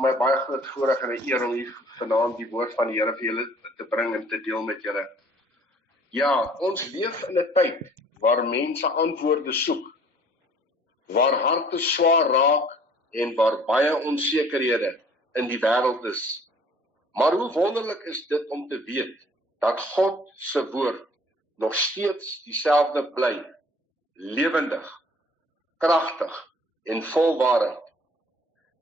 vir my baie groot voorreg en 'n eer om hier vanaand die woord van die Here vir julle te bring en te deel met julle. Ja, ons leef in 'n tyd waar mense antwoorde soek, waar harte swaar raak en waar baie onsekerhede in die wêreld is. Maar hoe wonderlik is dit om te weet dat God se woord nog steeds dieselfde bly, lewendig, kragtig en vol waarheid.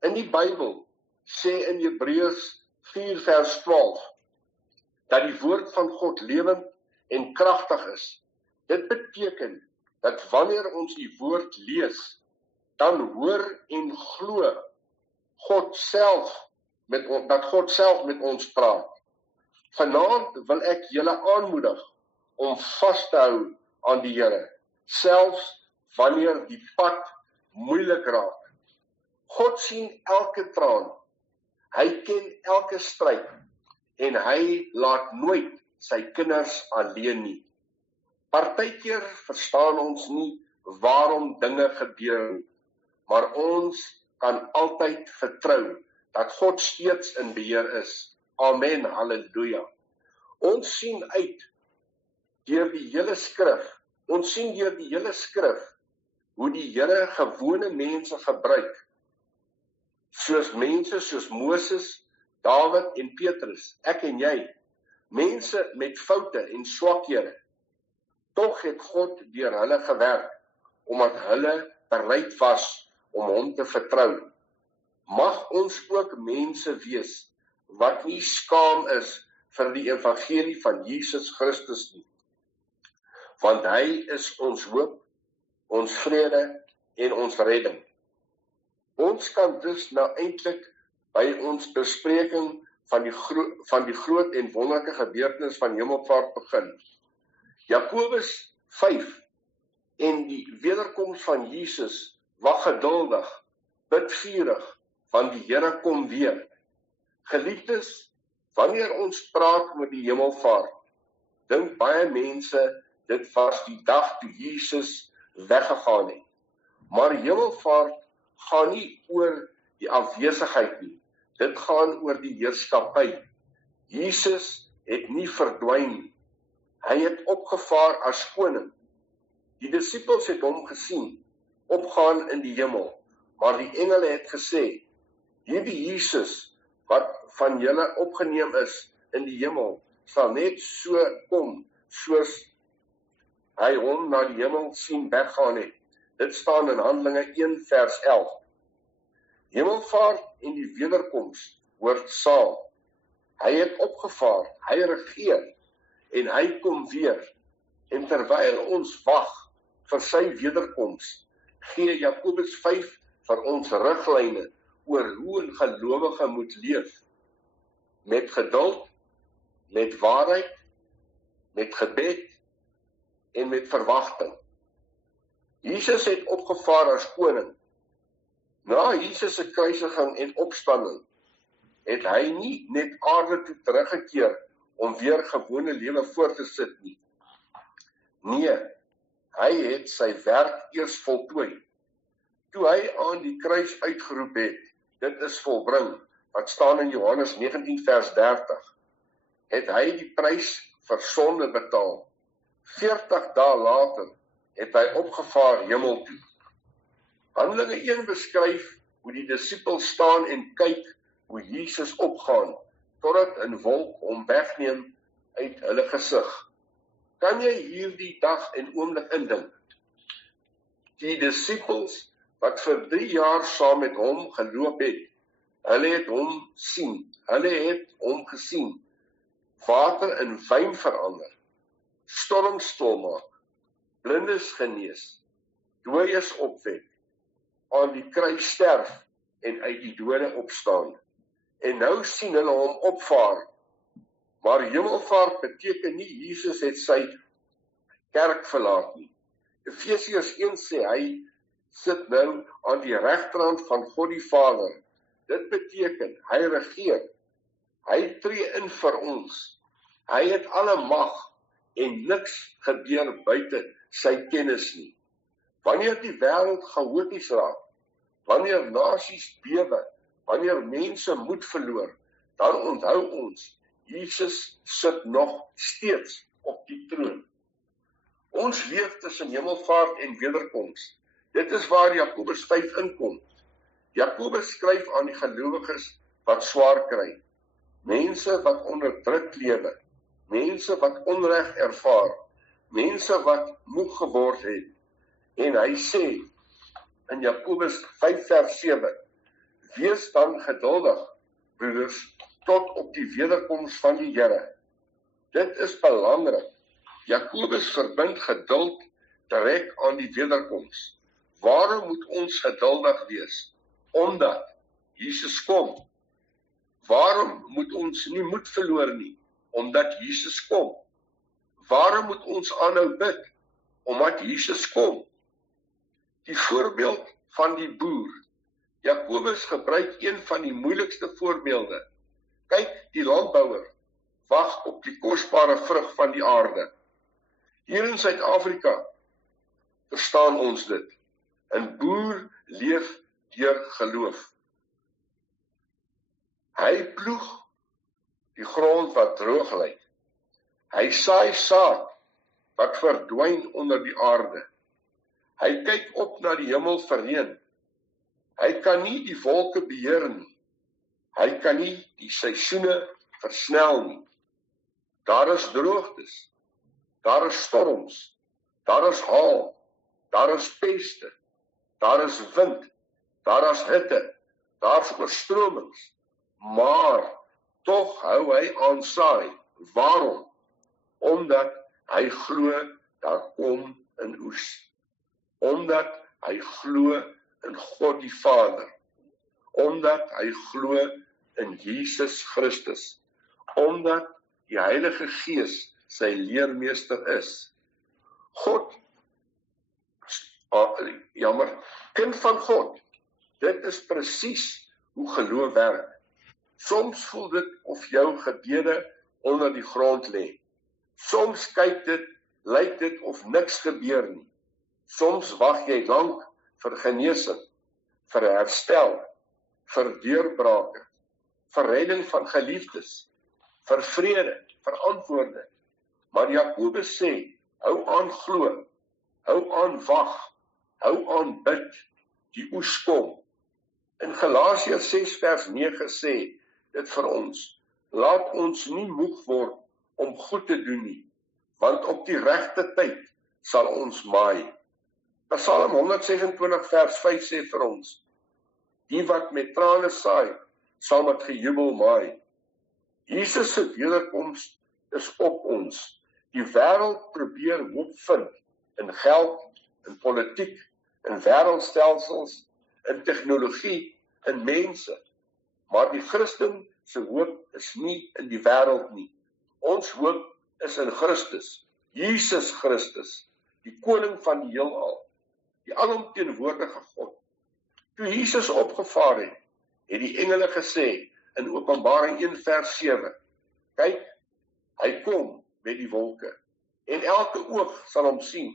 In die Bybel sê in Hebreërs 4 vers 12 dat die woord van God lewend en kragtig is. Dit beteken dat wanneer ons die woord lees, dan hoor en glo dat God self met ons praat. Vanaand wil ek julle aanmoedig om vas te hou aan die Here, selfs wanneer die pad moeilik raak. God sien elke traan, hy ken elke stryd en hy laat nooit sy kinders alleen nie. Partykeer verstaan ons nie waarom dinge gebeur nie, maar ons kan altyd vertrou dat God steeds in beheer is. Amen, halleluja. Ons sien deur die hele skrif hoe die Here gewone mense gebruik, soos mense soos Moses, Dawid en Petrus, ek en jy, mense met foute en swakhede. Tog het God deur hulle gewerk, omdat hulle bereid was om hom te vertrou. Mag ons ook mense wees wat nie skaam is vir die evangelie van Jesus Christus nie. Want hy is ons hoop, ons vrede en ons redding. Ons kan dus nou eintlik by ons bespreking van die groot en wonderlike gebeurtenis van Hemelvaart begin. Jakobus 5 en die wederkoms van Jesus wag geduldig, bid vurig, want die Here kom weer. Geliefdes, wanneer ons praat oor die Hemelvaart, dink baie mense dit was die dag toe Jesus weggegaan het. Maar Hemelvaart gaan nie oor die afwesigheid nie. Dit gaan oor die heerskappy. Jesus het nie verdwyn nie. Hy het opgevaar as koning. Die disippels het hom gesien, opgaan in die hemel. Maar die engele het gesê, hierdie Jesus, wat van julle opgeneem is in die hemel, sal net so kom, soos hy hom na die hemel sien weggaan het. Dit staan in Handelinge 1 vers 11. Hemelvaart en die wederkoms hoort saam. Hy het opgevaar, hy regeer en hy kom weer. En terwyl ons wag vir sy wederkoms, gee Jakobus 5 vir ons riglyne oor hoe 'n gelowige moet leef. Met geduld, met waarheid, met gebed en met verwagting. Jesus het opgevaar as koning. Na Jesus se kruisiging en opstanding het hy nie net aarde toe teruggekeer om weer gewone lewe voort te sit nie. Nee, hy het sy werk eers voltooi. Toe hy aan die kruis uitgeroep het, dit is volbring, wat staan in Johannes 19 vers 30, het hy die prys vir sonde betaal. 40 dae later het hy opgevaar hemel toe. Handelinge 1 beskryf hoe die disippels staan en kyk hoe Jesus opgaan, totdat 'n wolk hom wegneem uit hulle gesig. Kan jy hierdie dag en oomblik indink? Die disippels wat vir 3 jaar saam met hom geloop het, hulle het hom gesien, water in wyn verander, storms stilmaak, blindes genees, dooies opwek, aan die kruis sterf en uit die dode opstaan. En nou sien hulle hom opvaar. Maar hemelvaart beteken nie Jesus het sy kerk verlaat nie. Efesiërs 1 sê hy sit nou aan die regterhand van God die Vader. Dit beteken hy regeer. Hy tree in vir ons. Hy het alle mag en niks gebeur buite sy kennis nie. Wanneer die wêreld chaoties raak, wanneer nasies bewe, wanneer mense moed verloor, dan onthou ons, Jesus sit nog steeds op die troon. Ons leef tussen hemelvaart en wederkoms. Dit is waar Jakobus 5 inkom. Jakobus skryf aan die gelowiges wat swaar kry, mense wat onderdruk lewe, mense wat onreg ervaar, mense wat moeg geword het. En hy sê in Jakobus 5 vers 7, wees dan geduldig, broeders, tot op die wederkoms van die Here. Dit is belangrik. Jakobus verbind geduld direk aan die wederkoms. Waarom moet ons geduldig wees? Omdat Jesus kom. Waarom moet ons nie moed verloor nie? Omdat Jesus kom. Waarom moet ons aanhou bid? Omdat Jesus kom. Die voorbeeld van die boer. Jakobus gebruik een van die moeilikste voorbeelde. Kyk, die landbouer wag op die kosbare vrug van die aarde. Hier in Suid-Afrika verstaan ons dit. 'n boer leef deur geloof. Hy ploeg die grond wat droog lyk. Hy saai saad wat verdwyn onder die aarde. Hy kyk op na die hemel vir reën. Hy kan nie die wolke beheer nie. Hy kan nie die seisoene versnel nie. Daar is droogtes, daar is storms, daar is haal, daar is peste, daar is wind, daar is hitte, daar is oorstromings. Maar tog hou hy aan saai. Waarom? Omdat hy glo daar kom 'n oes. Omdat hy glo in God die Vader. Omdat hy glo in Jesus Christus. Omdat die Heilige Gees sy leermeester is. God, kind van God, dit is presies hoe geloof werk. Soms voel dit of jou gebede onder die grond lê. Soms lyk dit of niks gebeur nie. Soms wag jy lank vir genesing, vir herstel, vir deurbrake, vir redding van geliefdes, vir vrede, vir antwoorde. Maar Jakobus sê, hou aan glo, hou aan wag, hou aan bid, die oes kom. In Galasiërs 6 vers 9 sê dit vir ons, laat ons nie moeg word om goed te doen nie, want op die regte tyd sal ons maai. Psalm 126 vers 5 sê vir ons, die wat met trane saai, sal met gejubel maai. Jesus se wederkoms is op ons. Die wêreld probeer hoop vind in geld, in politiek, in wêreldstelsels, in tegnologie, in mense. Maar die Christen se hoop is nie in die wêreld nie. Ons hoop is in Christus, Jesus Christus, die koning van die heelal, die alomteenwoordige God. Toe Jesus opgevaar het, het die engele gesê in Openbaring 1 vers 7, kyk, hy kom met die wolke, en elke oog sal hom sien,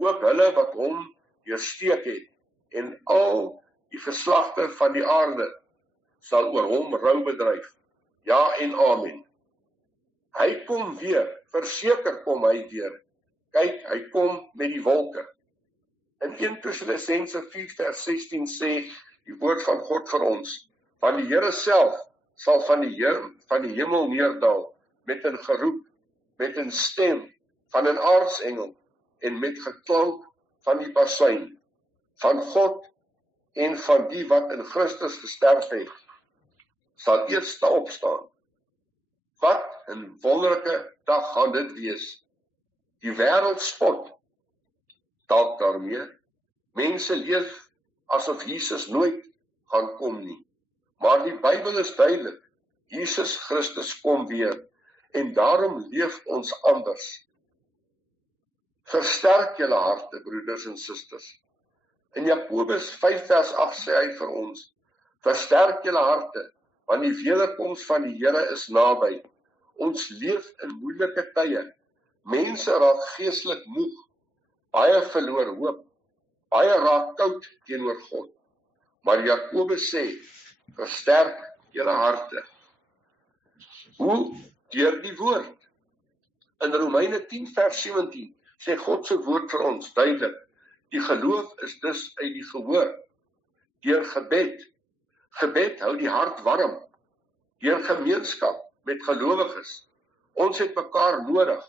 ook hulle wat hom deursteek het, en al die geslagte van die aarde sal oor hom rou bedryf. Ja en amen. Hy kom weer, verseker kom hy weer. Kyk, hy kom met die wolke. In 1 Tessalonisense 4 vers 16 sê die woord van God vir ons, van die Here self sal van die hemel neerdal met 'n geroep, met 'n stem van 'n aartsengel en met geklank van die basuin van God en van die wat in Christus gesterf het, sal eers opstaan. Wat 'n wonderlike dag gaan dit wees. Die wêreld spot dalk daarmee. Mense leef asof Jesus nooit gaan kom nie. Maar die Bybel is duidelik. Jesus Christus kom weer en daarom leef ons anders. Versterk julle harte, broeders en susters. In Jakobus 5 vers 8 sê hy vir ons, versterk julle harte, want die wederkoms van die Here is naby. Ons leef in moeilike tye. Mense raak geestelik moeg, baie verloor hoop, baie raak koud teenoor God. Maar Jakobus sê, versterk julle harte. Hoe? Deur die woord. In Romeine 10 vers 17 sê God se woord vir ons duidelik, die geloof is dus uit die gehoor, deur gebed. Gebed hou die hart warm, deur gemeenskap met gelowiges. Ons het mekaar nodig.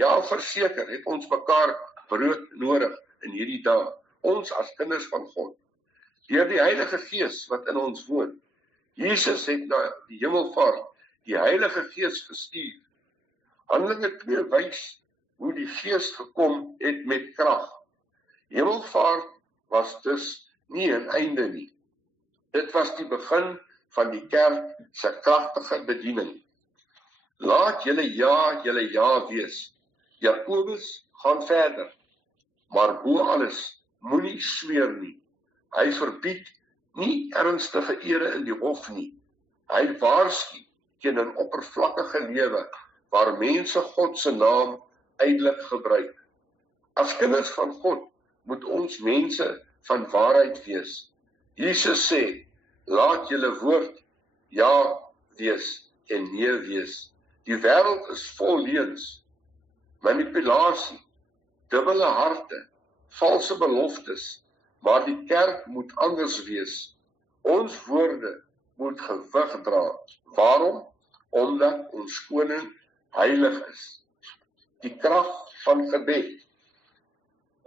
Ja, verseker het ons mekaar brood nodig in hierdie dae. Ons as kinders van God. Deur die Heilige Gees wat in ons woon. Jesus het na die hemelvaart die Heilige Gees gestuur. Handelinge 2 wys hoe die Gees gekom het met krag. Hemelvaart was dus nie 'n einde nie. Dit was die begin van die kerk se kragtige bediening. Laat julle ja wees. Jakobus gaan verder, maar bo alles moenie sweer nie. Hy verbied nie ernstige ere in die hof nie. Hy waarsku teen 'n oppervlakkige lewe waar mense God se naam ydelik gebruik. As kinders van God moet ons mense van waarheid wees. Jesus sê, laat julle woord ja wees en nee wees. Die wêreld is vol leuns, manipulasie, dubbele harte, valse beloftes, maar die kerk moet anders wees. Ons woorde moet gewig dra. Waarom? Omdat ons koning heilig is. Die krag van gebed.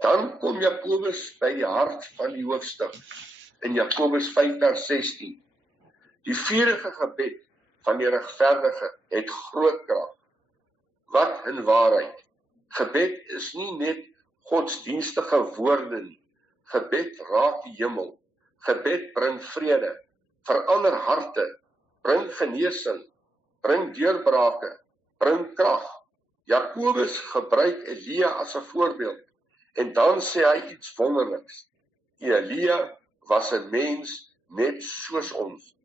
Dan kom Jakobus by die hart van die hoofstuk in Jakobus 5 vers 16. Die vurige gebed van die regverdige het groot krag. Wat in waarheid? Gebed is nie net godsdienstige woorde nie. Gebed raak die hemel. Gebed bring vrede, verander harte, bring genesing, bring deurbrake, bring krag. Jakobus gebruik Elia as 'n voorbeeld en dan sê hy iets wonderliks. Elia was 'n mens net soos ons.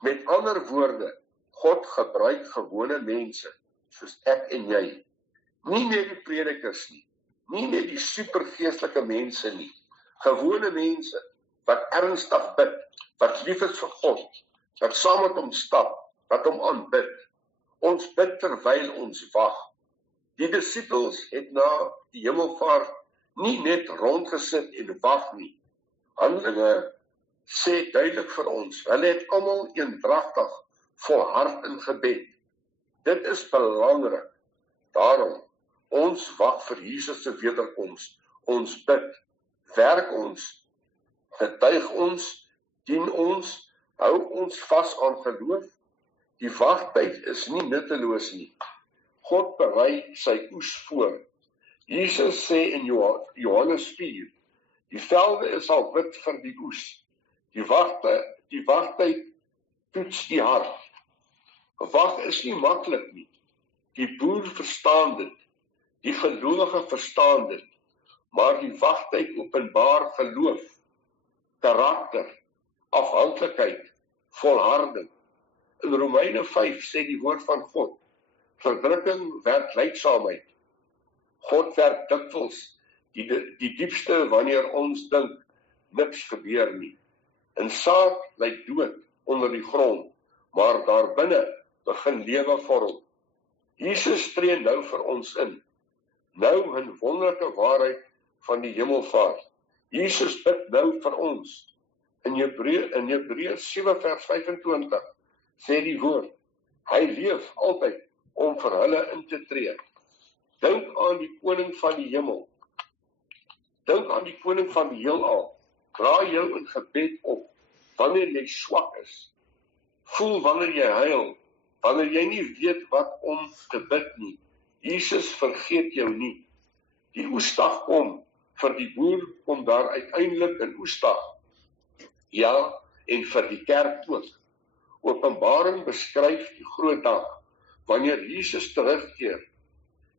Met ander woorde, God gebruik gewone mense soos ek en jy. Nie net die predikers nie, nie net die supergeestelike mense nie. Gewone mense wat ernstig bid, wat lief is vir God, wat saam met hom stap, wat hom aanbid. Ons bid terwyl ons wag. Die disippels het na die hemelvaart nie net rondgesit en wag nie. Handelinge sê duidelik vir ons, hulle het almal eendragtig volhard in gebed. Dit is belangrik. Daarom, ons wag vir Jesus se wederkoms. Ons bid, werk ons, getuig ons, dien ons, hou ons vas aan geloof. Die wagtyd is nie nutteloos nie. God berei sy oes voor. Jesus sê in Johannes 4, die velde is al wit vir die oes. Die wagtyd toets die hart. Wag is nie maklik nie. Die boer verstaan dit. Die gelowige verstaan dit. Maar die wagtyd openbaar geloof, karakter, afhanklikheid, volharding. In Romeine 5 sê die woord van God, verdrukking werk lydsaamheid. God werk dikwels die diepste wanneer ons dink niks gebeur nie. 'n Saad lyk dood onder die grond, maar daarbinne begin lewe vorm. Jesus tree nou vir ons in. Nou 'n wonderlike waarheid van die hemelvaart. Jesus bid nou vir ons. In Hebreë 7 vers 25 sê die woord, hy leef altyd om vir hulle in te tree. Dink aan die koning van die hemel. Dink aan die koning van die heelal. Draai jou in gebed op, wanneer jy swak is. Voel wanneer jy huil, wanneer jy nie weet wat om te bid nie. Jesus vergeet jou nie. Die oesdag kom, vir die boer kom daar uiteindelik 'n oesdag. Ja, en vir die kerk ook. Openbaring beskryf die groot dag, wanneer Jesus terugkeer.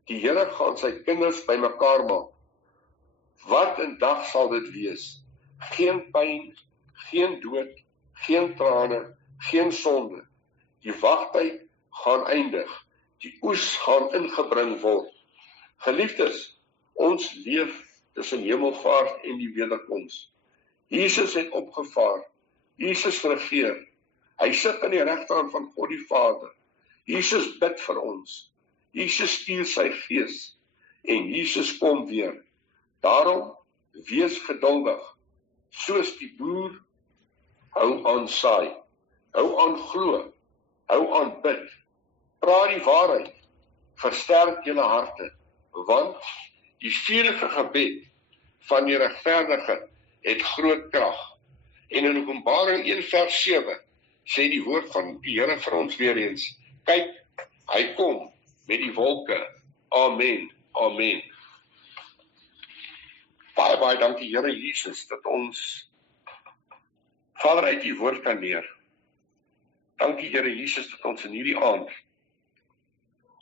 Die Here gaan sy kinders bymekaar maak. Wat 'n dag sal dit wees? Geen pyn, geen dood, geen trane, geen sonde. Die wagtyd gaan eindig. Die oes gaan ingebring word. Geliefdes, ons leef tussen hemelvaart en die wederkoms. Jesus het opgevaar. Jesus regeer. Hy sit aan die regterhand van God die Vader. Jesus bid vir ons. Jesus stuur sy Gees. En Jesus kom weer. Daarom, wees geduldig. Soos die boer, hou aan saai. Hou aan glo. Hou aan bid. Praat die waarheid. Versterk julle harte. Want die vurige gebed van die regverdige het groot krag. En in Openbaring 1 vers 7 sê die woord van die Here vir ons weer eens, kyk, hy kom met die wolke. Amen, amen. Baie dankie Here Jesus dat ons Vader uit die woord kan leer. Dankie Here Jesus dat ons in hierdie aand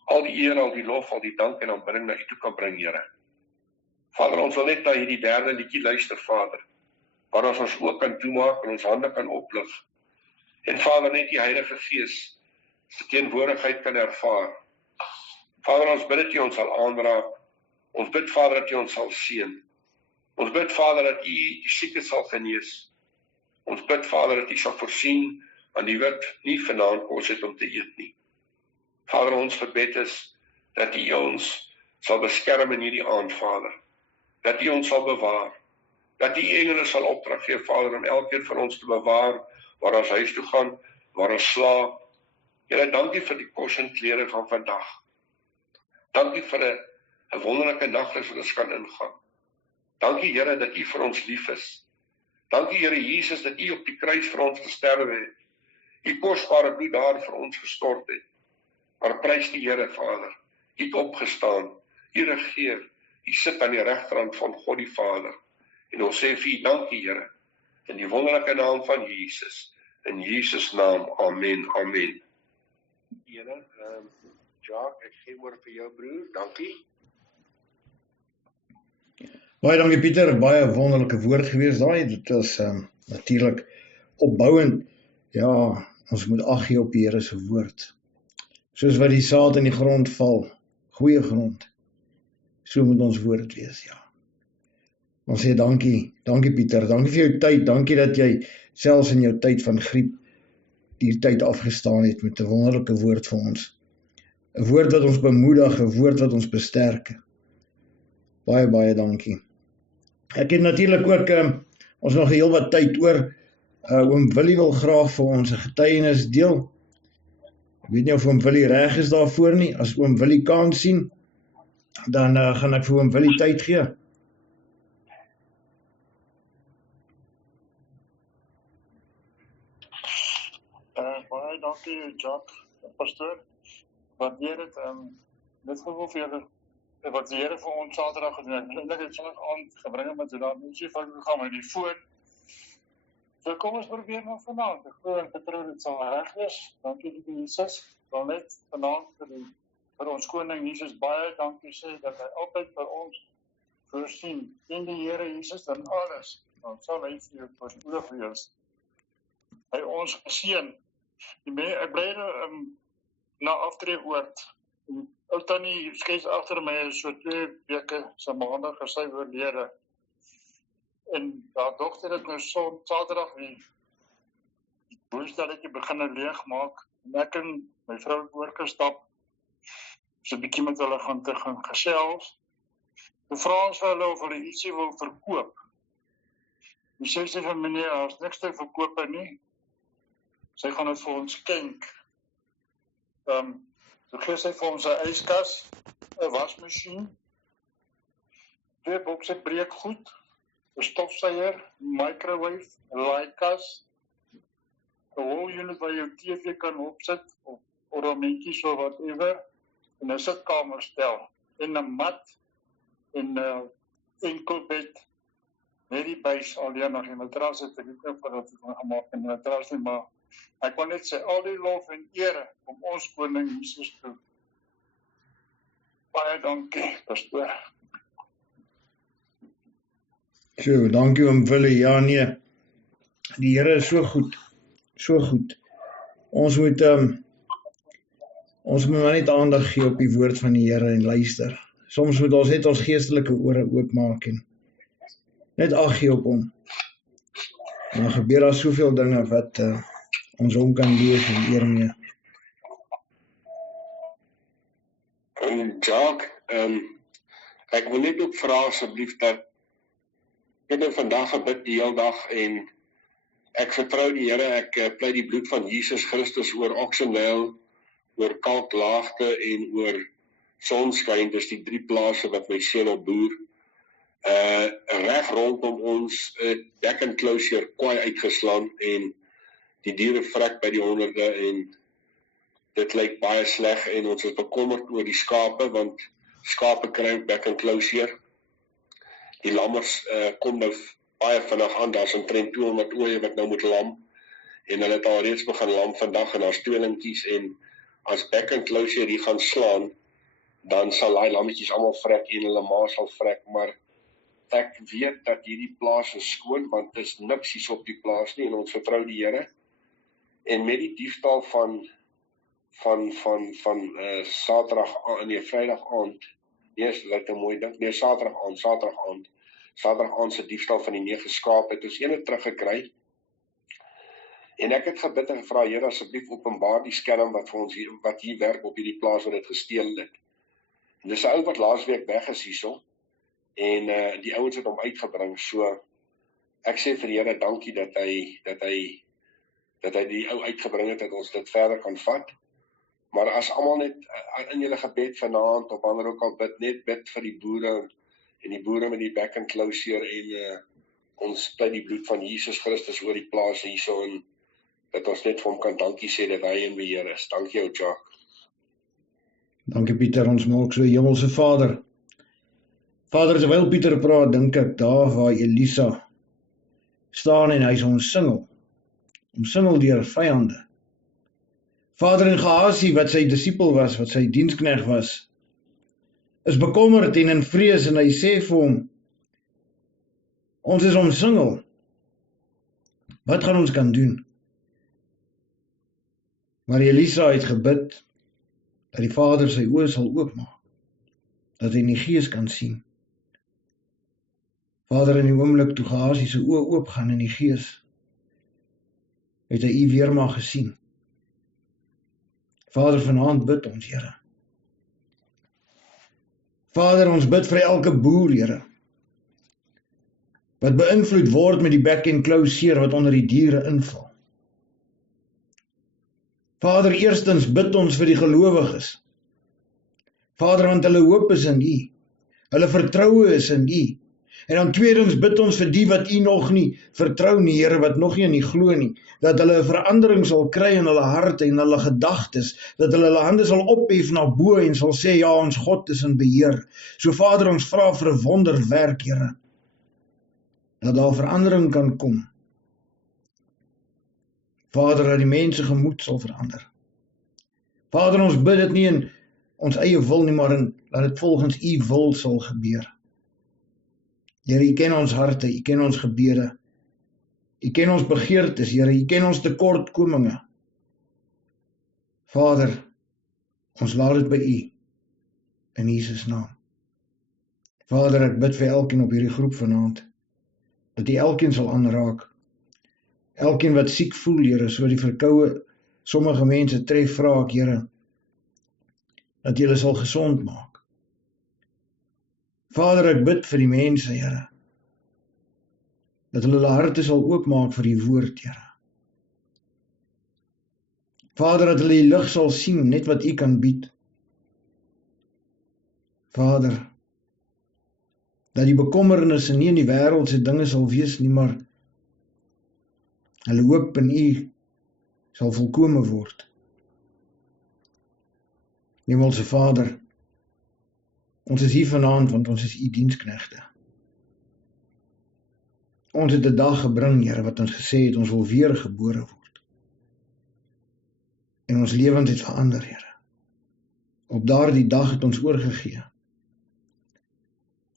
al die eer, al die lof, al die dank en aanbidding na U toe kan bring, Here. Vader, ons wil net na hierdie derde liedjie luister, Vader, waar ons ook kan toemaak en ons hande kan oplig. En Vader, net die Heilige Gees se teenwoordigheid kan ervaar. Vader, ons bid dat U ons sal aanraak. Ons bid, Vader, dat U ons sal seën. Ons bid, Vader, dat U die siekes sal genees. Ons bid, Vader, dat U sal voorsien aan die wat nie vanaand kos het om te eet nie. Vader, ons gebed is dat U ons sal beskerm in hierdie aand, Vader. Dat U ons sal bewaar. Dat U engele sal opdrag gee, Vader, om elkeen van ons te bewaar, waar ons huis toe gaan, waar ons slaap. Here, dankie vir die kos en klere van vandag. Dankie vir 'n wonderlike nagrus wat ons kan ingaan. Dankie, Here, dat U vir ons lief is. Dankie, Here Jesus, dat U op die kruis vir ons gesterwe het. U kosbare bloed daar vir ons gestort het. Maar prys die Here, Vader. U het opgestaan. U regeer. U sit aan die regterhand van God die Vader. En ons sê vir U dankie, Here, in die wonderlike naam van Jesus. In Jesus naam, amen, amen. Here, Jacques, ek gee oor vir jou broer, dankie. Baie dankie Pieter, baie wonderlike woord gewees daai. Dit was natuurlik opbouend. Ja, ons moet ag gee op die Here se woord. Soos wat die saad in die grond val, goeie grond, so moet ons woord wees, ja. Ons sê dankie Pieter, dankie vir jou tyd, dankie dat jy selfs in jou tyd van griep die tyd afgestaan het met 'n wonderlike woord vir ons. 'n Woord wat ons bemoedig, 'n woord wat ons besterk. Baie dankie. Ek het natuurlik ook, ons nog heel wat tyd oor, oom Willie wil graag vir ons 'n getuienis deel. Ek weet nie of oom Willie reg is daarvoor nie. As oom Willie kan sien, dan gaan ek vir oom Willie tyd gee. Baie dankie, Jacques, pastoor. Waardeer dit, dit gevoel vir julle, wat die Here vir ons Saterdag gedoen het. Ek het Sondag aand gebring met daar mense van gegaan met die foon. So kom ons probeer nog vanaand. Ek glo en vertrou dit sal reg wees. Dankie liewe Jesus. Wil net vanaand vir ons koning Jesus baie dankie sê dat hy altyd vir ons voorsien. In die Here Jesus dan alles, dan sal hy vir jou voorspoedig wees. Hy ons geseën. Ek bly na aftreeoord. Ou tannie skens agter my so 2 weke se maandag gesy oorlede. En daar dogter het nou Saterdag die boerstelletjie begin leegmaak. En ek en my vrou het oorgestap. So 'n bietjie met hulle gaan gesels. Toe vra ons vir hulle of hulle ietsie wil verkoop. Die sê sy vir meneer, daar's niks te verkoop nie. Sy gaan dit vir ons skenk. So gee sy vir ons 'n yskas, 'n wasmasjien, 2 bokse breekgoed, 'n stofsuier, microwave, 'n laaikas, 'n wall unit waar jou TV kan opsit, of ornamentjies of whatever, en 'n sitkamerstel, en 'n mat, en 'n enkelbed, net die bys alleen nog, die matras het ek ook wat het van gemaak, en die matras nie, maar ek wil net sê, al die lof en ere om ons koning Jesus toe. Baie dankie, pastoor. So, dankie oom Willie. Ja nee, die Here is so goed, so goed. Ons moet maar net aandag gee op die woord van die Here en luister. Soms moet ons net ons geestelike ore oopmaak en net ag gee op hom. Dan gebeur daar soveel dinge wat ons om kan lees en eer mee. En Jacques, ek wil net ook vra asseblief dat ek het vandag gebid die hele dag en ek vertrou die Here, ek pleit die bloed van Jesus Christus oor Oxendale, oor Kalklaagte en oor Sonskyn, dis die 3 plase wat my seun op boer. Reg rondom ons back and closure kwaai uitgeslaan en die diere vrek by die honderde en dit lyk baie sleg en ons is bekommerd oor die skape want skape kry back and closure. Die lammers kom nou baie vinnig aan, daar's omtrent 200 ooe wat nou moet lam en hulle het al reeds begin lam vandag en daar's tweelingkies en as back and closure hier gaan slaan, dan sal daai lammetjies almal vrek en hulle ma sal vrek, maar ek weet dat hierdie plaas is skoon want dis niks hier op die plaas nie en ons vertrou die Here. En met die diefstal van Saterdag Vrydag aand, lyk 'n mooi ding, Saterdag aand se diefstal van die 9 skape het ons ene teruggekry. En ek het gebid en gevra, Here, asseblief openbaar die skelm wat hier werk op hierdie plaas wat dit gesteel het. En dis 'n ou wat laasweek weg is hierso en die ouens het hom uitgebring. So ek sê vir die Here dankie dat hy die ou uitgebring het, dat ons dit verder kan vat. Maar as almal net in julle gebed vanaand of wanneer ook al net bid vir die boere en die boere met die back and closure en ons pleit die bloed van Jesus Christus oor die plaas hierso en dat ons net vir hom kan dankie sê dat hy in beheer is. Dankie jou, Jacques. Dankie Pieter, ons maak so Hemelse Vader. Vader, terwyl Pieter praat, dink ek daar waar Elisa staan en hy's omsingel deur vyande. Vader, en Gehasie, wat sy disipel was, wat sy diensknegt was, is bekommerd en in vrees en hy sê vir hom, ons is omsingel. Wat gaan ons kan doen? Maar Elisa het gebid dat die Vader sy oë sal oopmaak, dat hy in die gees kan sien. Vader, in die oomblik toe Gehasie sy oë oopgaan in die gees, het hy U weermag gesien. Vader, vanaand bid ons, Here. Vader, ons bid vir elke boer, Here, wat beïnvloed word met die back and closure wat onder die diere inval. Vader, eerstens bid ons vir die gelowiges. Vader, want hulle hoop is in U, hulle vertroue is in U. En dan tweedens bid ons vir die wat U nog nie vertrou nie, Here, wat nog nie in U glo nie, dat hulle 'n verandering sal kry in hulle harte en hulle gedagtes, dat hulle hande sal ophef na bo en sal sê, ja, ons God is in beheer. So Vader, ons vra vir 'n wonderwerk, Here, dat daar verandering kan kom. Vader, dat die mense gemoed sal verander. Vader, ons bid dit nie in ons eie wil nie, maar dat dit volgens U wil sal gebeur. Here, U ken ons harte, U ken ons gebede, U ken ons begeertes, Here, U ken ons tekortkominge. Vader, ons laat dit by U, in Jesus naam. Vader, ek bid vir elkeen op hierdie groep vanaand, dat U elkeen sal aanraak, elkeen wat siek voel, Here, so die verkoue, sommige mense tref, vra ek, Here, dat U hulle sal gesond maak. Vader, ek bid vir die mense, Here, dat hulle hulle harte sal oopmaak vir die woord, Here. Vader, dat hulle die lig sal sien, net wat U kan bied. Vader, dat die bekommernisse nie in die wêreldse dinge sal wees nie, maar hulle hoop in U sal volkome word. Hemelse Vader, ons is hier vanaand, want ons is U diensknegte. Ons het 'n dag gebring, Here, wat ons gesê het, ons wil weer gebore word. En ons lewens het verander, Here. Op daardie dag het ons oorgegee,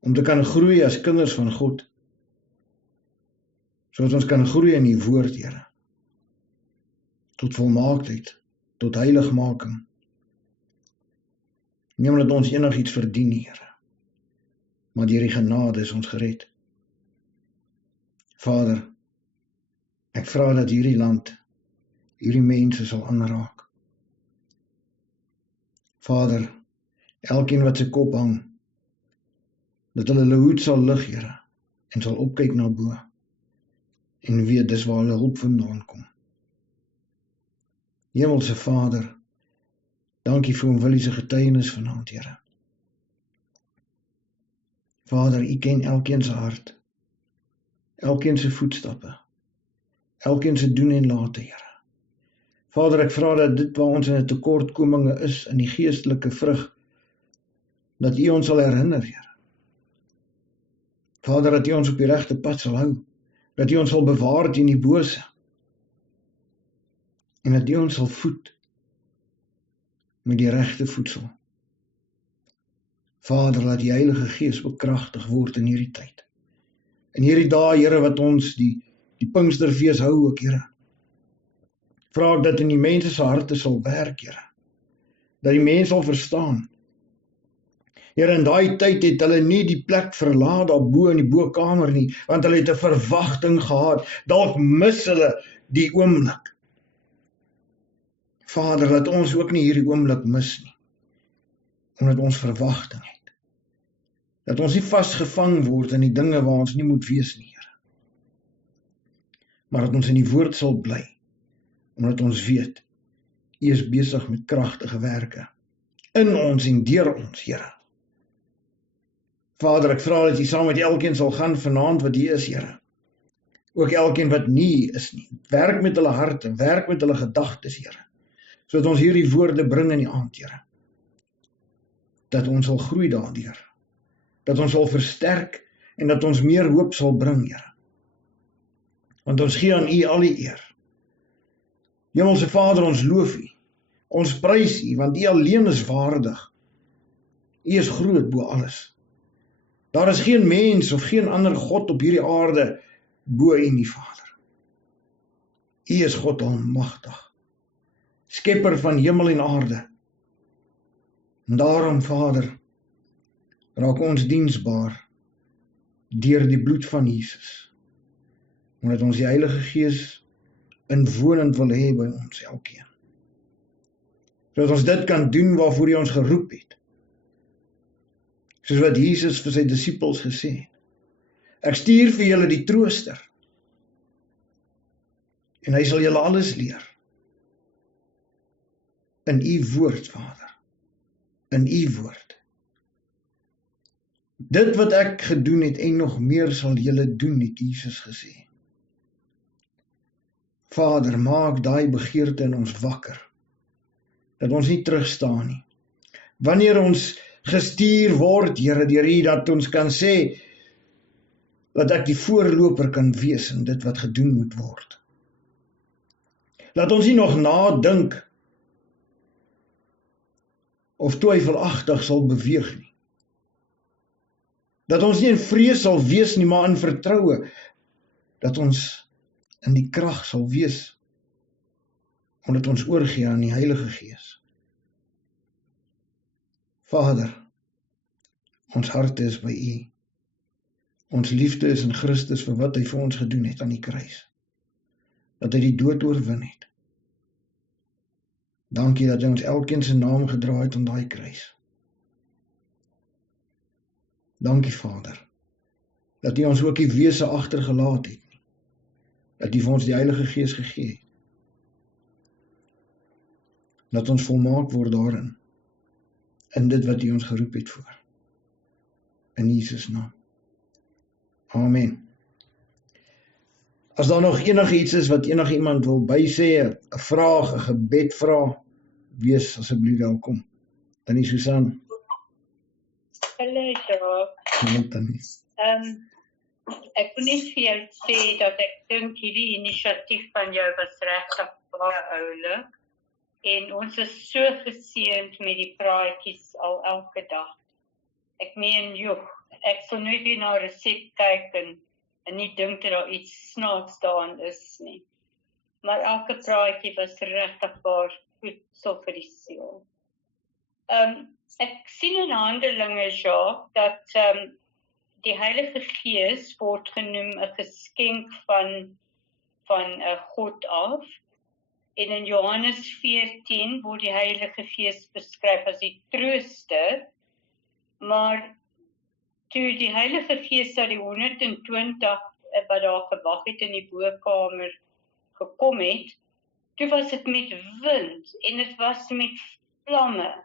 om te kan groei as kinders van God, sodat ons kan groei in U woord, Here, tot volmaaktheid, tot heiligmaking. Nie omdat ons enigiets verdien, Here, maar deur die genade is ons gered. Vader, Ek vra dat hierdie land, hierdie mense sal aanraak. Vader, elkeen wat sy kop hang, dat hulle hoed sal lig, Here, en sal opkyk na bo, en weet dis waar hulle hulp vandaan kom. Hemelse Vader, dankie vir oom Willie se getuienis vanaand, Here. Vader, U ken elkeen se hart, elkeen se voetstappe, elkeen se doen en late, Here. Vader, ek vra dat dit waar ons in 'n tekortkominge is, in die geestelike vrug, dat U ons sal herinner, Here. Vader, dat U ons op die regte pad sal hou, dat U ons sal bewaar teen die bose, en dat U ons sal voed met die regte voedsel. Vader, laat die Heilige Gees bekragtig word in hierdie tyd. In hierdie dae, Here, wat ons die Pinksterfees hou ook, Here. Vra ek dat in die mense se harte sal werk, Here. Dat die mense sal verstaan. Here, in daai tyd het hulle nie die plek verlaat daar bo in die bokamer nie, want hulle het 'n verwagting gehad. Dalk mis hulle die oomblik. Vader, laat ons ook nie hierdie oomblik mis nie, omdat ons verwagting het. Dat ons nie vasgevang word in die dinge waar ons nie moet wees nie, Here. Maar dat ons in die woord sal bly, omdat ons weet, U is besig met kragtige werke, in ons en deur ons, Here. Vader, ek vra dat U saam met elkeen sal gaan vanaand wat hier is, Here. Ook elkeen wat nie is nie. Werk met hulle harte, werk met hulle gedagtes, Here. Sodat ons hierdie woorde bring in die aand, Here. Dat ons sal groei daardeur. Dat ons sal versterk en dat ons meer hoop sal bring, Here. Want ons gee aan U al die eer. Hemelse Vader, ons loof U. Ons prys U, want U alleen is waardig. U is groot bo alles. Daar is geen mens of geen ander God op hierdie aarde bo U nie, Vader. U is God almagtig, skepper van hemel en aarde. En daarom, Vader, raak ons diensbaar deur die bloed van Jesus, omdat ons die Heilige Gees inwonend wil hê by ons elkeen. Sodat ons dit kan doen waarvoor hy ons geroep het. Soos wat Jesus vir sy disippels gesê het. Ek stuur vir julle die trooster. En hy sal julle alles leer. In u woord, Vader. In u woord. Dit wat ek gedoen het en nog meer sal julle doen, het Jesus gesê. Vader, maak daai begeerte in ons wakker. Dat ons nie terugstaan nie. Wanneer ons gestuur word, Here, deur U, dat ons kan sê, dat ek die voorloper kan wees in dit wat gedoen moet word. Laat ons nie nog nadink, of twyfelagtig sal beweeg nie. Dat ons nie in vrees sal wees nie, maar in vertroue, dat ons in die krag sal wees, omdat ons oorgee aan die Heilige Gees. Vader, ons harte is by U. Ons liefde is in Christus vir wat hy vir ons gedoen het aan die kruis. Dat hy die dood oorwin het. Dankie dat hy ons elkeen se naam gedra het aan daai kruis. Dankie, Vader, dat hy ons ook die wese agtergelaat het nie. Dat hy vir ons die Heilige Gees gegee het. Dat ons volmaak word daarin, in dit wat hy ons geroep het voor. In Jesus naam. Amen. As daar nog enige iets is wat enige iemand wil bysê, 'n vraag, 'n gebed vra, wees asseblief welkom. Tannie Susan. Hallo, Jacques. Tannie. Ek wil net vir jou sê dat ek dink hierdie inisiatief van jou was regtig baie oulik. En ons is so geseënd met die praatjies al elke dag. Ek meen, ek sal nooit weer na 'n resep kyk en nie dink dat daar iets snaaks daarin is nie. Maar elke praatjie was regtig baie goed so vir die siel. Ek sien in Handelinge, Jacques, dat die Heilige Gees word genoem 'n geskenk van God af. En in Johannes 14 word die Heilige Gees beskryf as die trooster, maar toe die Heilige Gees dat die 120 wat daar gewag het in die bokamer gekom het, toe was dit met wind en dit was met vlamme.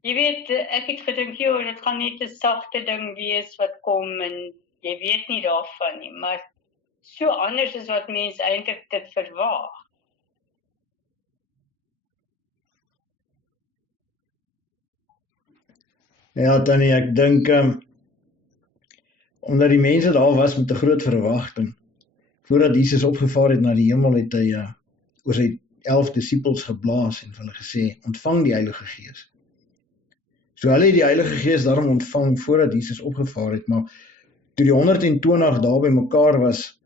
Jy weet, ek het gedink, joh, dit gaan net 'n sagte ding wees wat kom en jy weet nie daarvan nie, maar so anders is wat mense eintlik dit verwag. Ja, Tannie, ek dink, omdat die mense daar was met 'n groot verwagting, voordat Jesus opgevaar het na die hemel, het hy oor sy 11 disippels geblaas en vir hulle gesê, ontvang die Heilige Gees. So hulle het die Heilige Gees daarom ontvang voordat Jesus opgevaar het, maar toe die 120 daar by mekaar was,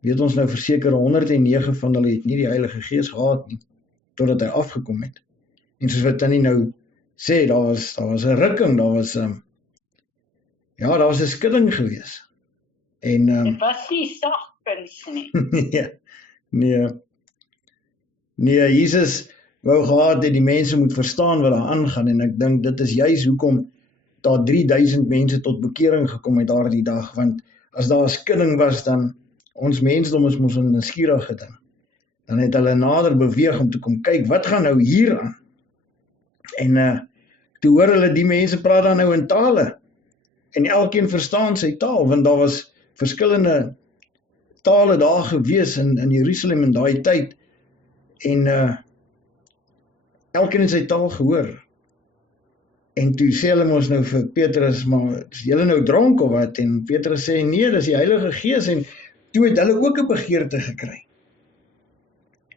weet ons nou verseker 109 van hulle het nie die Heilige Gees gehad nie, totdat hy afgekom het. En soos wat Tannie nou sê, daar was 'n rukking, daar was 'n skudding gewees. En Dit was nie sagkens nie. Nee, Jesus wou gehad dat die mense moet verstaan wat daar aangaan, en ek dink dit is juis hoekom daar 3000 mense tot bekering gekom het daardie dag, want as daar 'n skudding was, dan ons mensdom is mos 'n nuuskierige ding. Dan het hulle nader beweeg om te kom kyk, wat gaan nou hier aan? En toe hoor hulle die mense praat dan nou in tale, en elkeen verstaan sy taal, want daar was verskillende tale daar gewees in Jerusalem in daai tyd, en elkeen het sy taal gehoor. En toe sê hulle mos nou vir Petrus, maar is julle nou dronk of wat? En Petrus sê, nee, dis die Heilige Gees, en toe het hulle ook 'n begeerte gekry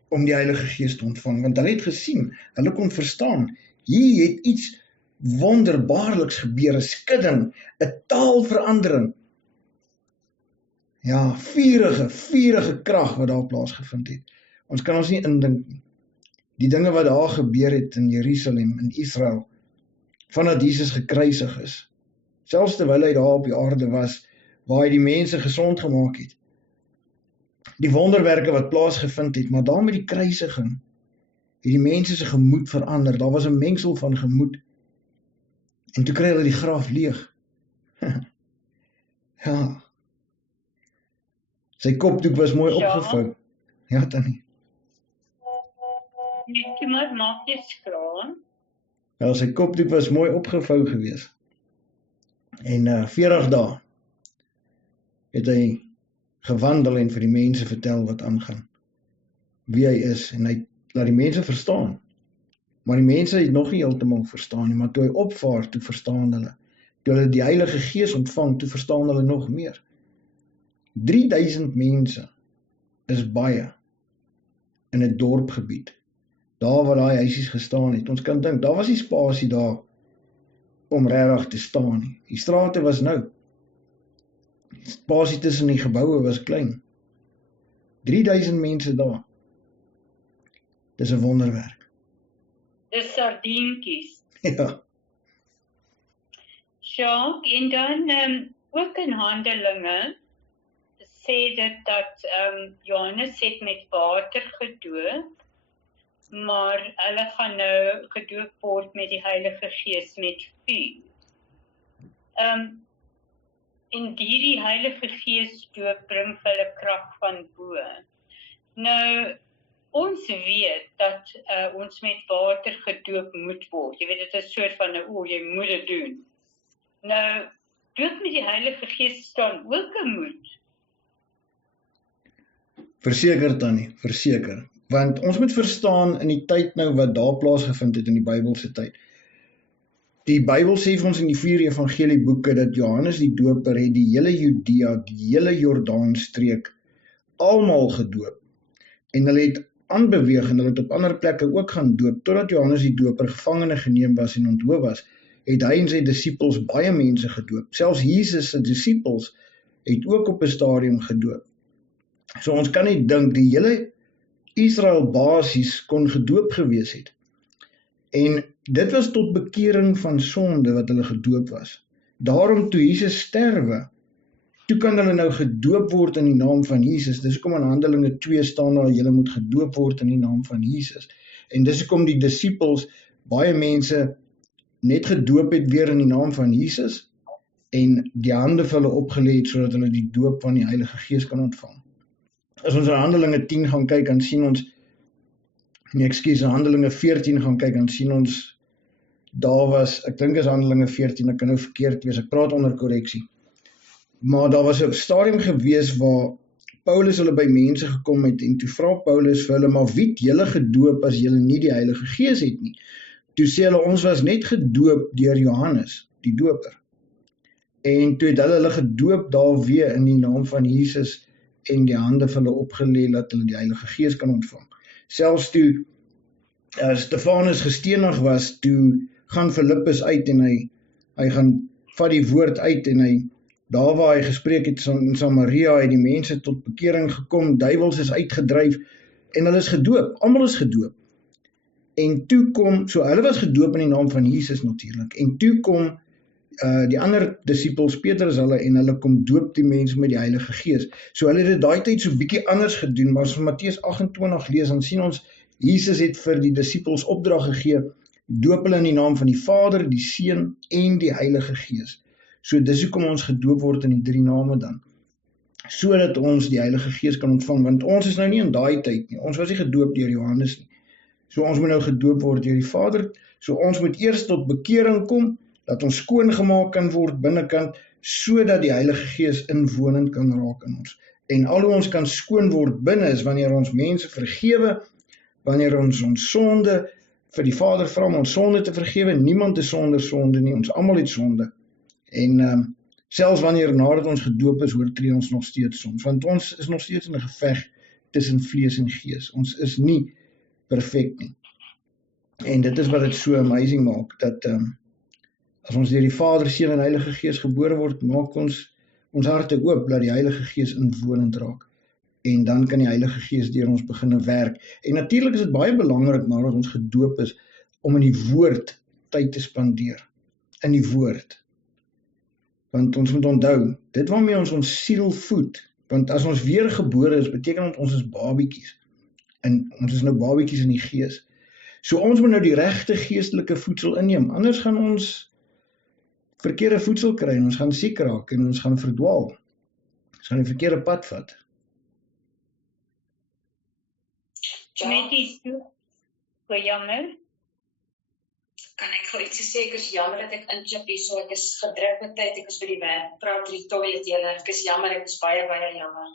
om die Heilige Gees te ontvang, want hulle het gesien, hulle kon verstaan, hier het iets wonderbaarliks gebeur, 'n skudding, 'n taalverandering. Ja, vurige krag wat daar plaasgevind het. Ons kan ons nie indink nie. Die dinge wat daar gebeur het in Jerusalem, in Israel, vandat Jesus gekruisig is, selfs terwyl hy daar op die aarde was, waar hy die mense gesond gemaak het, die wonderwerke wat plaasgevind het, maar daar met die kruisiging, het die mense se gemoed verander, daar was 'n mengsel van gemoed, en toe kry hulle die graf leeg. Ja, sy kopdoek was mooi opgevou. Ja, Tannie. Net iemand maak jy skraan. Ja, sy kopdoek was mooi opgevou gewees. En 40 dae het hy gewandel en vir die mense vertel wat aangaan, wie hy is, en hy laat die mense verstaan. Maar die mense het nog nie heeltemal verstaan nie, maar toe hy opvaar, toe verstaan hulle. Toe hulle die Heilige Gees ontvang, toe verstaan hulle nog meer. 3000 mense is baie in 'n dorpgebied. Daar waar daai huisies gestaan het. Ons kan dink, daar was nie spasie daar om regtig te staan nie. Die strate was nou. Die spasie tussen die geboue was klein. 3000 mense daar. Dis 'n wonderwerk. Dis sardientjies. Ja. Ja, en dan ook in Handelinge sê dit dat Johannes het met water gedoop, maar hulle gaan nou gedoop word met die Heilige Gees met vuur. En die Heilige Gees doop bring vir hulle krag van bo. Nou, ons weet dat ons met water gedoop moet word. Jy weet, dit is 'n soort van, jy moet dit doen. Nou, doop met die Heilige Gees staan ook 'n moed. Verseker, Tannie, verseker. Want ons moet verstaan in die tyd nou wat daar plaasgevind het in die Bybelse tyd. Die Bybel sê vir ons in die 4 evangelieboeke dat Johannes die Doper het die hele Judea, die hele Jordaanstreek almal gedoop. En hulle het aanbeweeg en hulle het op ander plekke ook gaan doop, totdat Johannes die Doper gevangene geneem was en onthoof was, het hy en sy disippels baie mense gedoop. Selfs Jesus se disippels het ook op 'n stadium gedoop. So ons kan nie dink die hele Israel basies kon gedoop gewees het. En dit was tot bekering van sonde wat hulle gedoop was. Daarom toe Jesus sterwe, toe kan hulle nou gedoop word in die naam van Jesus. Dis hoekom in Handelinge 2 staan daar, julle moet gedoop word in die naam van Jesus. En dis hoekom die disippels, baie mense net gedoop het weer in die naam van Jesus, en die hande vir hulle opgelê het, sodat hulle die doop van die Heilige Gees kan ontvang. As ons in Handelinge 10 gaan kyk, dan sien ons, in Handelinge 14 gaan kyk, dan sien ons, daar was, ek dink is Handelinge 14, ek kan nou verkeerd wees, ek praat onder korreksie, maar daar was 'n stadium gewees waar Paulus hulle by mense gekom het, en toe vra Paulus vir hulle, maar wie het julle gedoop as julle nie die Heilige Gees het nie? Toe sê hulle, ons was net gedoop deur Johannes, die doper. En toe het hulle gedoop daar weer in die naam van Jesus en die hande vir hulle opgelê dat hulle die Heilige Gees kan ontvang. Selfs toe Stefanus gestenig was, toe gaan Filippus uit en hy gaan vat die woord uit en daar waar hy gespreek het in Samaria, het die mense tot bekering gekom, duiwels is uitgedryf en hulle is gedoop, almal is gedoop. En toe kom, so hulle was gedoop in die naam van Jesus natuurlik, en toe kom die ander disippels, Petrus en hulle kom doop die mense met die Heilige Gees. So hulle het dit daai tyd so bietjie anders gedoen, maar as ons Matteus 28 lees, dan sien ons, Jesus het vir die disippels opdrag gegee, doop hulle in die naam van die Vader, die Seun en die Heilige Gees. So dis hoekom ons gedoop word in die 3 name dan, sodat ons die Heilige Gees kan ontvang, want ons is nou nie in daai tyd nie, ons was nie gedoop deur Johannes nie, so ons moet nou gedoop word deur die Vader, so ons moet eers tot bekering kom, dat ons skoongemaak kan word binnekant, sodat die Heilige Gees inwonend kan raak in ons. En al hoe ons kan skoon word binne is wanneer ons mense vergewe, wanneer ons sonde vir die Vader vra om ons sonde te vergewe, niemand is sonder sonde nie, ons almal het sonde. En selfs wanneer nadat ons gedoop is, oortree ons nog steeds soms, want ons is nog steeds in 'n geveg tussen vlees en gees. Ons is nie perfek nie. En dit is wat dit so amazing maak, dat as ons deur die Vader, Seun en Heilige Gees gebore word, maak ons harte oop, dat die Heilige Gees inwonend raak. En dan kan die Heilige Gees deur ons begin werk. En natuurlik is dit baie belangrik, nadat ons gedoop is, om in die woord tyd te spandeer. In die woord. Want ons moet onthou, dit waarmee ons siel voed, want as ons weer gebore is, beteken dat ons is babietjies. En ons is nou babietjies in die gees. So ons moet nou die regte geestelike voedsel inneem, anders gaan ons verkeerde voedsel kry, en ons gaan siek raak, en ons gaan verdwaal. Ons gaan die verkeerde pad vat. Met die jammer. Kan ek gou ietsie sê, ek is jammer dat ek inchip hier, so ek is gedruk met tyd, ek is by die werk, praat die toilet julle, ek is jammer, ek is baie jammer.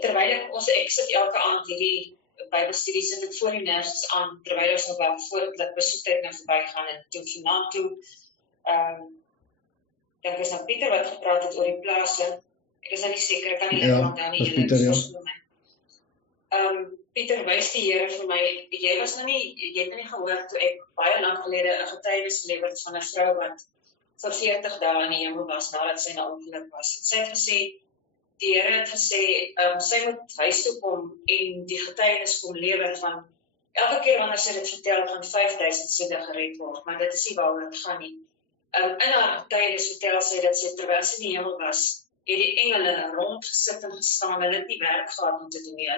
Terwyl ek sit elke aand hierdie Bybelstudie, sit ek voor die nurses aan, terwyl ons nog wel voor dat besoektyd nou verbygaan, en toe vanaand toe, dink is nou Pieter wat gepraat het oor die plase, ek is nou nie seker, ek kan nie onthou nie, julle Pieter, wys die Here vir my, jy het nou nie gehoor toe ek baie lank gelede 'n getuienis gelewer van 'n vrou wat vir 40 dae in die hemel was nadat sy na ongeluk was. Sy het gesê, die Here het gesê, sy moet huis toe kom en die getuienis kom lewer van, elke keer wanneer sy dit vertel, gaan 5000 siele gered word, maar dit is nie waaroor dit gaan nie. In haar getuienis vertel sy dat sy terwyl sy in die hemel was, het die engele rondgesit en gestaan, hulle het nie werk gehad om te doen nie,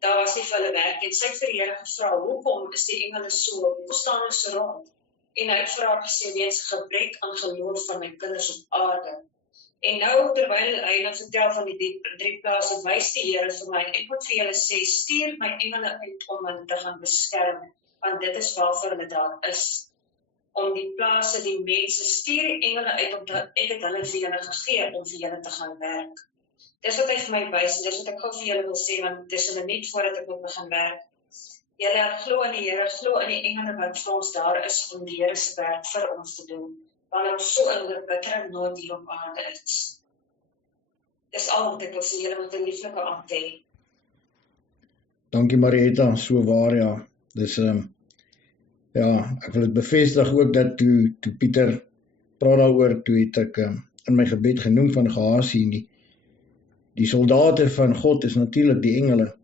daar was nie vir hulle werk, en sy het vir die Here gevra, hoekom is die engele so, hoekom staan hulle so rond? En hy het vir haar gesê, weens gebrek aan geloof van my kinders op aarde. En nou, terwyl hy nou vertel van die 3 plase, wys die Here vir my, ek moet vir julle sê, stuur my engele uit om hulle te gaan beskerm, want dit is waarvoor hulle daar is, om die plase, die mense, stuur die engele uit, omdat ek het hulle vir julle gegee, om vir julle te gaan werk. Dis wat hy vir my wys, en dis wat ek gou vir julle wil sê, want dis hulle net voordat ek moet begin werk. Julle glo in die Here, glo in die engele wat vir ons daar is, om die Here se werk vir ons te doen, want ons so in die bittere nood hier op aarde is. Dis al wat ek wil sê, julle moet 'n lieflike aand hê. Dankie Marietta, so waar ja. Dis ek wil dit bevestig ook dat toe Pieter praat daaroor, toe het ek in my gebed genoem van Gehasie, die soldate van God is natuurlik die engele,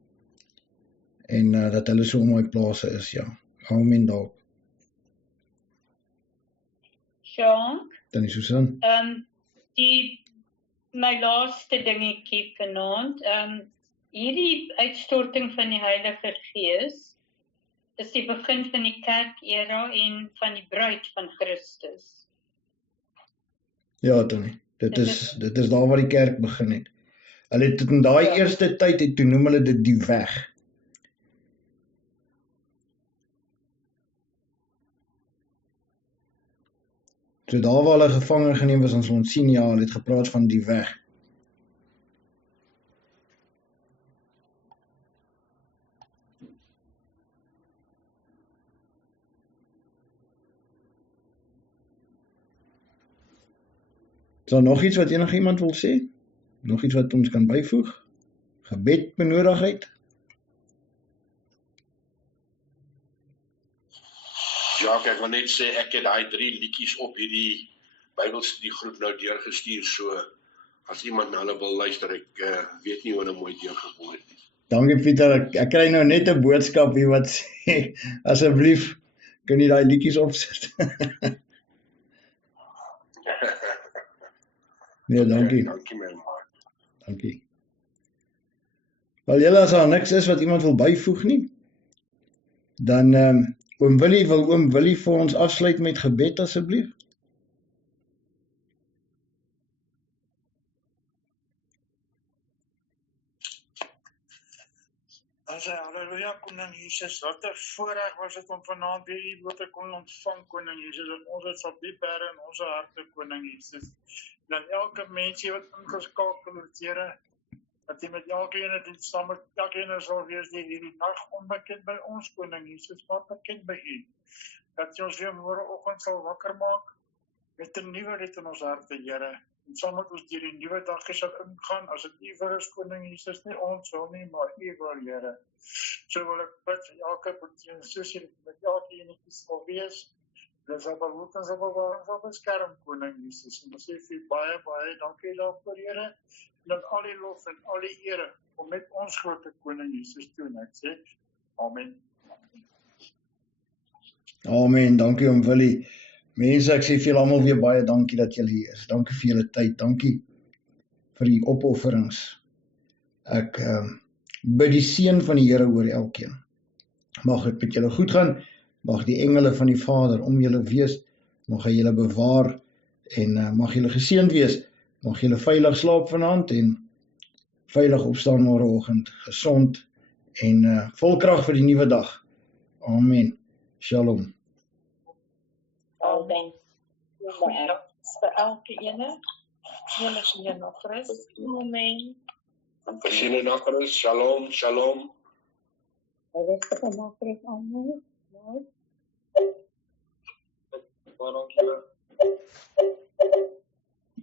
en dat hulle so om my plase is, ja. Amen daar. Sjank, Dan is Susan. my laaste dingetjie vanaand, hierdie uitstorting van die Heilige Gees is die begin van die kerkera en van die bruid van Christus. Ja, Tony. Dit is daar waar die kerk begin het. Hulle het in daai eerste tyd, toe noem hulle dit die weg. So daar waar hulle gevange geneem was, ons sien ja, hulle het gepraat van die weg. Is daar nog iets wat enigiemand wil sê? Nog iets wat ons kan byvoeg? Gebed benodigheid? Ja, ek wil net sê, ek het daai 3 liedjies op hierdie Bybelstudiegroep nou deurgestuur, so as iemand na hulle wil luister, ek weet nie hoe hulle mooi deurgekom het nie. Dankie Pieter, ek kry nou net 'n boodskap hier wat sê, asseblief, kan jy daai liedjies opsit? Nee, dankie. Dankie my maat. Dankie. Wel julle, as daar niks is wat iemand wil byvoeg nie, dan Oom Willie, wil Oom Willie vir ons afsluit met gebed asseblief? Halleluja, Koning Jesus, wat 'n voorreg was dit om vanaand weer u woord te kon ontvang, Koning Jesus, dat ons dit sal bibere in ons harte, Koning Jesus. Dat elke mens wat ingeskakel het, Here, dat jy met elkeen dit saam met elkeen sal wees die hierdie nag onbekend by ons, Koning Jesus, maar bekend by u. Dat jy ons weer môreoggend sal wakker maak met 'n nuwe lied in ons harte, Here. En saam met ons deur die nuwe dag sal ingaan, as dit u wil is, Koning Jesus, nie ons wil nie, maar u wil, Here. So wil ek bid vir elke persoon, soos jy met elkeen sal wees, dit sal behoed en sal bewaar en sal beskerm, Koning Jesus. En ons sê vir u baie, baie dankie daarvoor, Here. En dan al die lof en al die ere om met ons grote Koning Jesus toe. En ek sê, amen. Amen, dankie Oom Willie. Mense, ek sê vir julle almal weer baie dankie dat julle hier is. Dankie vir julle tyd, dankie vir die opofferings. Ek bid die seën van die Here oor elkeen. Mag dit met julle goed gaan, mag die engele van die Vader om julle wees, mag hy julle bewaar en mag julle geseënd wees, mag julle veilig slaap vanaand en veilig opstaan môreoggend, gesond en vol krag vir die nuwe dag. Amen. Shalom. Amen. Vir elke ene, julle nog rus. Amen. Versiene na Christus, shalom, shalom. Amen. Dankie.